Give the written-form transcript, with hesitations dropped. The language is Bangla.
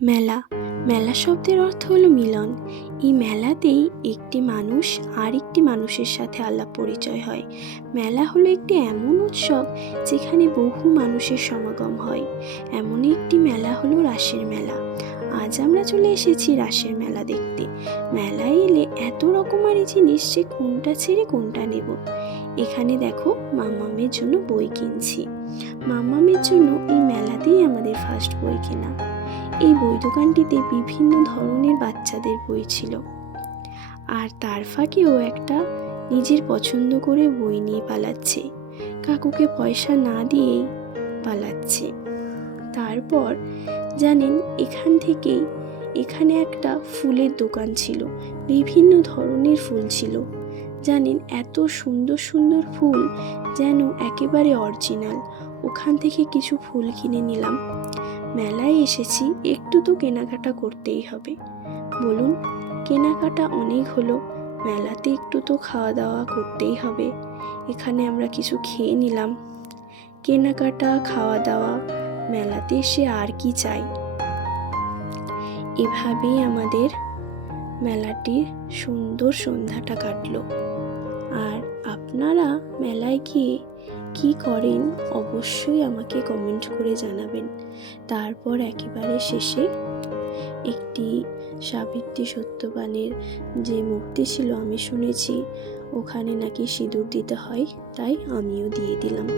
মেলা মেলা শব্দের অর্থ হলো মিলন। এই মেলাতেই একটি মানুষ আর একটি মানুষের সাথে আলাপ পরিচয় হয়। মেলা হলো একটি এমন উৎসব যেখানে বহু মানুষের সমাগম হয়। এমনই একটি মেলা হলো রাসের মেলা। আজ আমরা চলে এসেছি রাসের মেলা দেখতে। মেলায় এলে এত রকমারি জিনিস যে কোনটা ছেড়ে কোনটা নেব। এখানে দেখো মাম্মামের জন্য বই কিনছি। মাম্মামের জন্য এই মেলাতেই আমাদের ফার্স্ট বই কেনা। এই বই দোকানটিতে বিভিন্ন ধরনের বাচ্চাদের বই ছিল, আর তার ফাঁকেও একটা নিজের পছন্দ করে বই নিয়ে পালাচ্ছে। কাকুকে পয়সা না দিয়েই পালাচ্ছে। তারপর জানেন এখানে একটা ফুলের দোকান ছিল, বিভিন্ন ধরনের ফুল ছিল। জানেন এত সুন্দর সুন্দর ফুল, যেন একেবারে অরিজিনাল। ওখান থেকে কিছু ফুল কিনে নিলাম। মেলায় এসেছি, একটু তো কেনাকাটা করতেই হবে। বলুন, কেনাকাটা অনেক হলো, মেলাতে একটু তো খাওয়া দাওয়া করতেই হবে। এখানে আমরা কিছু খেয়ে নিলাম। কেনাকাটা, খাওয়া দাওয়া, মেলাতে এসে আর কি চাই। এভাবেই আমাদের মেলাটির সুন্দর সন্ধ্যাটা কাটলো। আর আপনারা মেলায় গিয়ে কি করেন অবশ্যই আমাকে কমেন্ট করে জানাবেন। তারপর একেবারে শেষে একটি সাবিত্রী সত্যবানের যে মূর্তি ছিল, আমি শুনেছি ওখানে নাকি সিঁদুর দিতে হয়, তাই আমিও দিয়ে দিলাম।